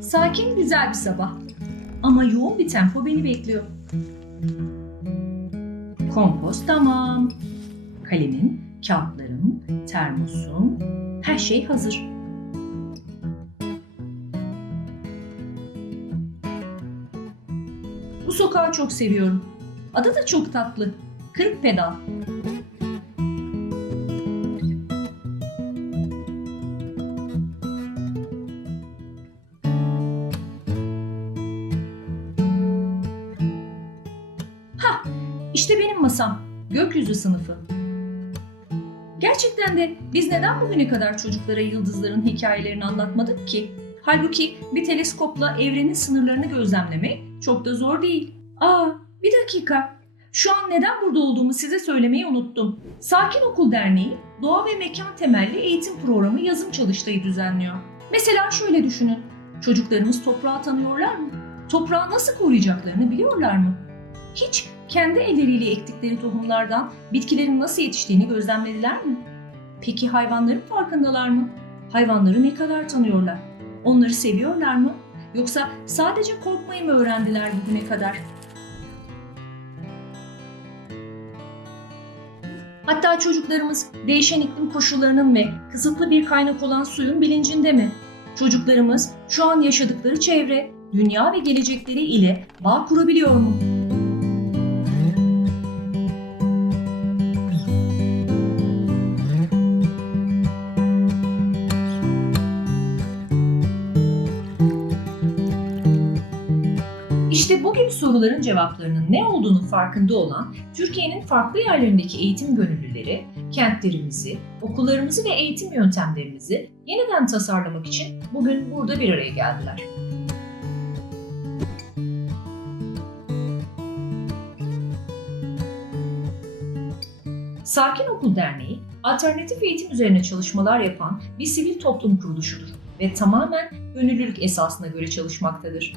Sakin güzel bir sabah. Ama yoğun bir tempo beni bekliyor. Kompost tamam. Kalemim, kağıtlarım, termosum, her şey hazır. Bu sokağı çok seviyorum. Adı da çok tatlı. Kırık pedal. Ha, işte benim masam. Gökyüzü sınıfı. Gerçekten de biz neden bugüne kadar çocuklara yıldızların hikayelerini anlatmadık ki? Halbuki bir teleskopla evrenin sınırlarını gözlemlemek çok da zor değil. Aa, bir dakika. Şu an neden burada olduğumu size söylemeyi unuttum. Sakin Okul Derneği, doğa ve mekan temelli eğitim programı yazım çalıştayı düzenliyor. Mesela şöyle düşünün. Çocuklarımız toprağı tanıyorlar mı? Toprağı nasıl koruyacaklarını biliyorlar mı? Hiç kendi elleriyle ektikleri tohumlardan bitkilerin nasıl yetiştiğini gözlemlediler mi? Peki hayvanların farkındalar mı? Hayvanları ne kadar tanıyorlar? Onları seviyorlar mı? Yoksa sadece korkmayı mı öğrendiler bugüne kadar? Hatta çocuklarımız değişen iklim koşullarının ve kısıtlı bir kaynak olan suyun bilincinde mi? Çocuklarımız şu an yaşadıkları çevre, dünya ve gelecekleri ile bağ kurabiliyor mu? İşte bu gibi soruların cevaplarının ne olduğunu farkında olan Türkiye'nin farklı yerlerindeki eğitim gönüllüleri, kentlerimizi, okullarımızı ve eğitim yöntemlerimizi yeniden tasarlamak için bugün burada bir araya geldiler. Sakin Okul Derneği, alternatif eğitim üzerine çalışmalar yapan bir sivil toplum kuruluşudur ve tamamen gönüllülük esasına göre çalışmaktadır.